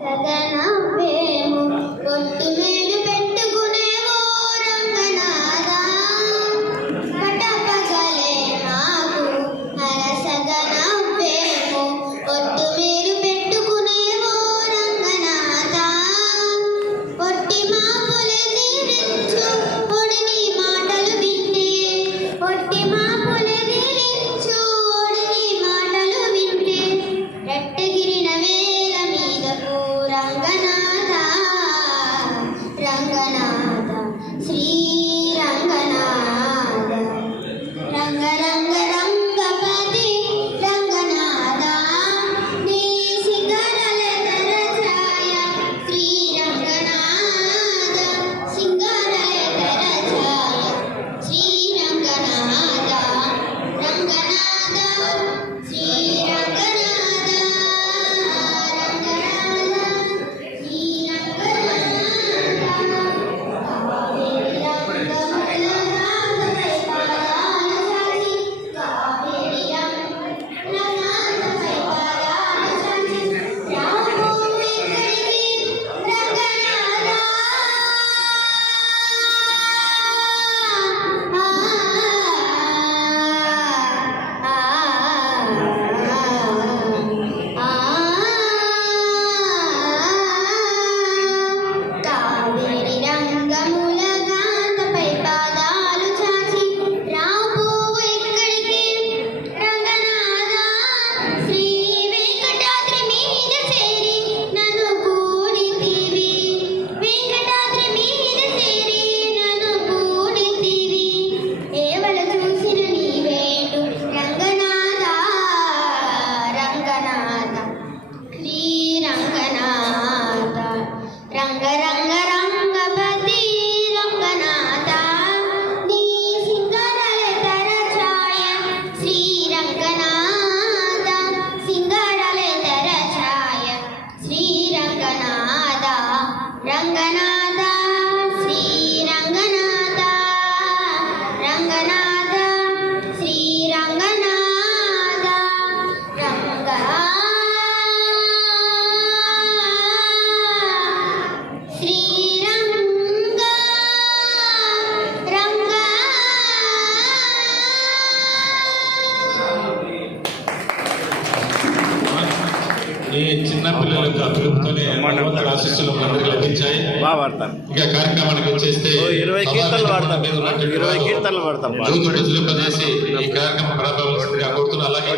సదనవ్వేము కొట్టుమేలు పెట్టుకునేవో రంగనాథా పటపగలే మాకు హరసదనవ్వేము కొట్టుమేలు పెట్టుకునేవో రంగనాథా పొట్టి మాపులే తీరించు ఒడిని మాటలు వింటే పొట్టి మాపులే తీరించు ఒడిని మాటలు వింటే రెట్టగిరిన వేల మీదకు రంగనాథ రంగనాథ శ్రీ రంగనాథ రంగ రంగ రంగపతి రంగనాథ నీ సింగరల తరఛాయ శ్రీ రంగనాథ సింగరల తరఛాయ శ్రీ రంగనాథ రంగనాథ శ్రీ రంగనాథ కావేరి రంగముల గాంతపై పాదాలు చాచి రాబోవు ఇక్కడికి రంగనాథా శ్రీ వెంకటాద్రి మీద చేరి నన్ను కూడితివి వెంకటాద్రి మీద చేరి నన్ను కూడితివి ఏవల చూసిన నీవేటు రంగనాథా రంగనాథ శ్రీ రంగనాథ రంగ రంగ రంగపతి రంగనాథ నీ సింగరల తరఛాయ శ్రీ రంగనాథ సింగరల తరఛాయ శ్రీ రంగనాథ రంగనాథ శ్రీ రంగనాథ రంగనాథ శ్రీ రంగనాథ శ్రీరంగ రంగ ఈ చిన్న పిల్లల యొక్క పిలుపుతోనే భగవంతుడి ఆశీస్సులు మనందరికీ లభించాయి. ఇంకా కార్యక్రమానికి వచ్చేస్తే 20 కీర్తనలు పాడతాం. 20 కీర్తనలు పాడతాం. చేసి ఈ కార్యక్రమం ప్రారంభించవలసిందిగా కోరుతున్నాను. అలాగే